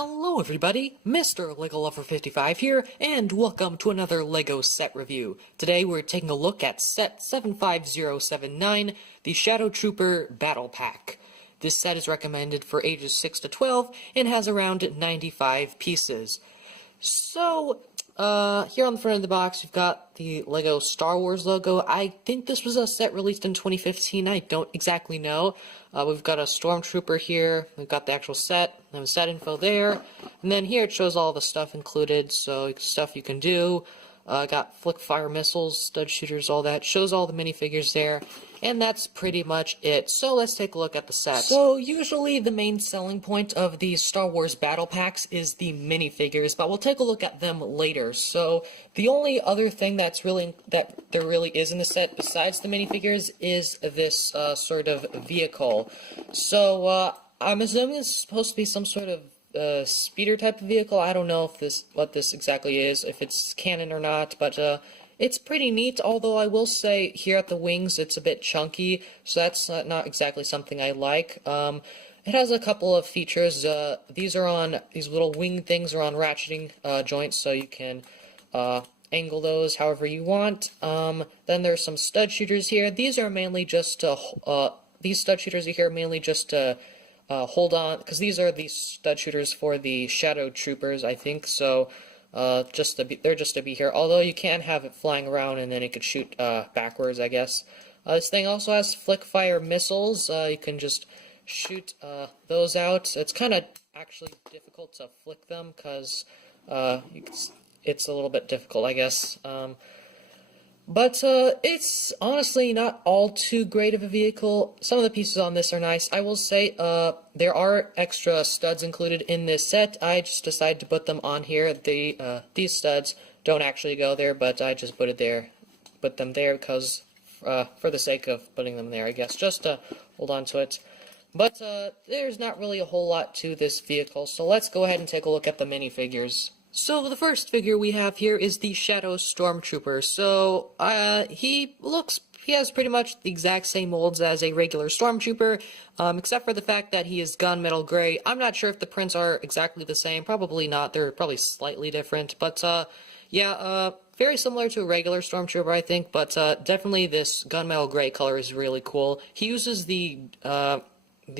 Hello everybody, Mr. LEGO Lover 55 here, and welcome to another LEGO set review. Today we're taking a look at set 75079, the Shadow Trooper Battle Pack. This set is recommended for ages 6 to 12 and has around 95 pieces. So, here on the front of the box, we've got the LEGO Star Wars logo. I think this was a set released in 2015. I don't exactly know. We've got a Stormtrooper here. We've got the actual set. And set info there. And then here it shows all the stuff included. So, stuff you can do. Got flick fire missiles, stud shooters, all that. Shows all the minifigures there. And that's pretty much it. So let's take a look at the set. So usually the main selling point of these Star Wars battle packs is the minifigures, but we'll take a look at them later. So the only other thing that there really is in the set besides the minifigures is this sort of vehicle. So I'm assuming it's supposed to be some sort of speeder type of vehicle. I don't know if what this exactly is, if it's canon or not, but it's pretty neat, although I will say here at the wings it's a bit chunky, so that's not exactly something I like. It has a couple of features. These little wing things are on ratcheting joints, so you can angle those however you want. Then there's some stud shooters here. These are mainly just these stud shooters are here mainly just to hold on, because these are the stud shooters for the Shadow Troopers, I think. So they're just to be here. Although you can have it flying around and then it could shoot backwards, I guess. This thing also has flick fire missiles. You can just shoot those out. It's kind of actually difficult to flick them because it's a little bit difficult, I guess. But it's honestly not all too great of a vehicle. Some of the pieces on this are nice. I will say there are extra studs included in this set. I just decided to put them on here. These studs don't actually go there, but I just put them there because for the sake of putting them there, I guess, just to hold on to it. But there's not really a whole lot to this vehicle, so let's go ahead and take a look at the minifigures. So the first figure we have here is the Shadow Stormtrooper. So he has pretty much the exact same molds as a regular Stormtrooper, except for the fact that he is gunmetal gray. I'm not sure if the prints are exactly the same. Probably not. They're probably slightly different. But yeah, very similar to a regular Stormtrooper, I think. But definitely this gunmetal gray color is really cool. He uses the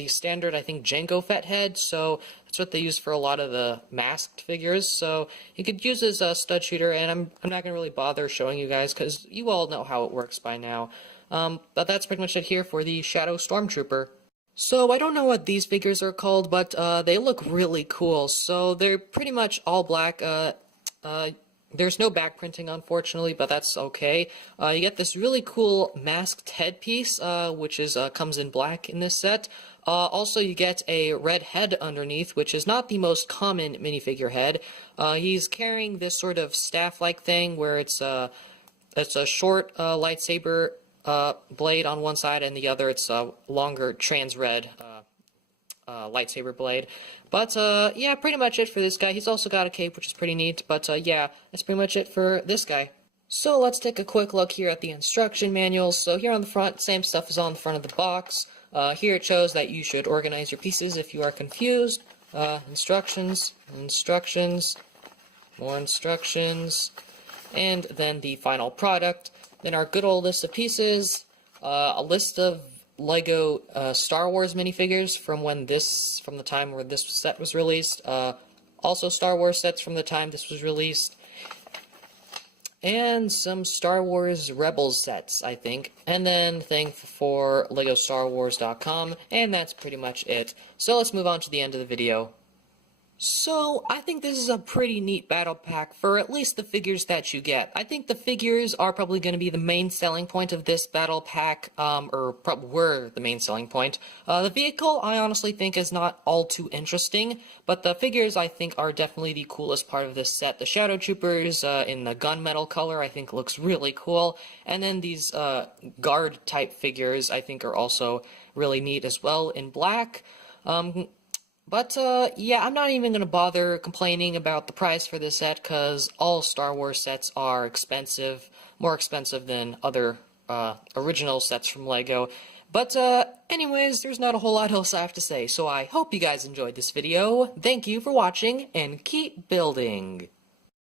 standard, I think, Jango Fett head, so that's what they use for a lot of the masked figures. So you could use his stud shooter, and I'm not going to really bother showing you guys because you all know how it works by now. But that's pretty much it here for the Shadow Stormtrooper. So I don't know what these figures are called, but they look really cool. So they're pretty much all black. There's no back printing, unfortunately, but that's okay. You get this really cool masked headpiece, which comes in black in this set. Also, you get a red head underneath, which is not the most common minifigure head. He's carrying this sort of staff-like thing where it's a short lightsaber blade on one side, and the other it's a longer trans-red lightsaber blade. But yeah, pretty much it for this guy. He's also got a cape, which is pretty neat. But yeah, that's pretty much it for this guy. So let's take a quick look here at the instruction manual. So here on the front, same stuff is on the front of the box. Here it shows that you should organize your pieces if you are confused. Instructions, more instructions, and then the final product. Then our good old list of pieces, a list of LEGO Star Wars minifigures from the time where this set was released. Also Star Wars sets from the time this was released. And some Star Wars Rebels sets, I think. And then the thing for LEGOStarWars.com, and that's pretty much it. So let's move on to the end of the video. So, I think this is a pretty neat battle pack for at least the figures that you get. I think the figures are probably going to be the main selling point of this battle pack, or probably were the main selling point. The vehicle, I honestly think, is not all too interesting, but the figures, I think, are definitely the coolest part of this set. The Shadow Troopers in the gunmetal color, I think, looks really cool, and then these guard-type figures, I think, are also really neat as well in black. But, yeah, I'm not even going to bother complaining about the price for this set, because all Star Wars sets are expensive, more expensive than other original sets from LEGO. But, anyways, there's not a whole lot else I have to say, so I hope you guys enjoyed this video. Thank you for watching, and keep building!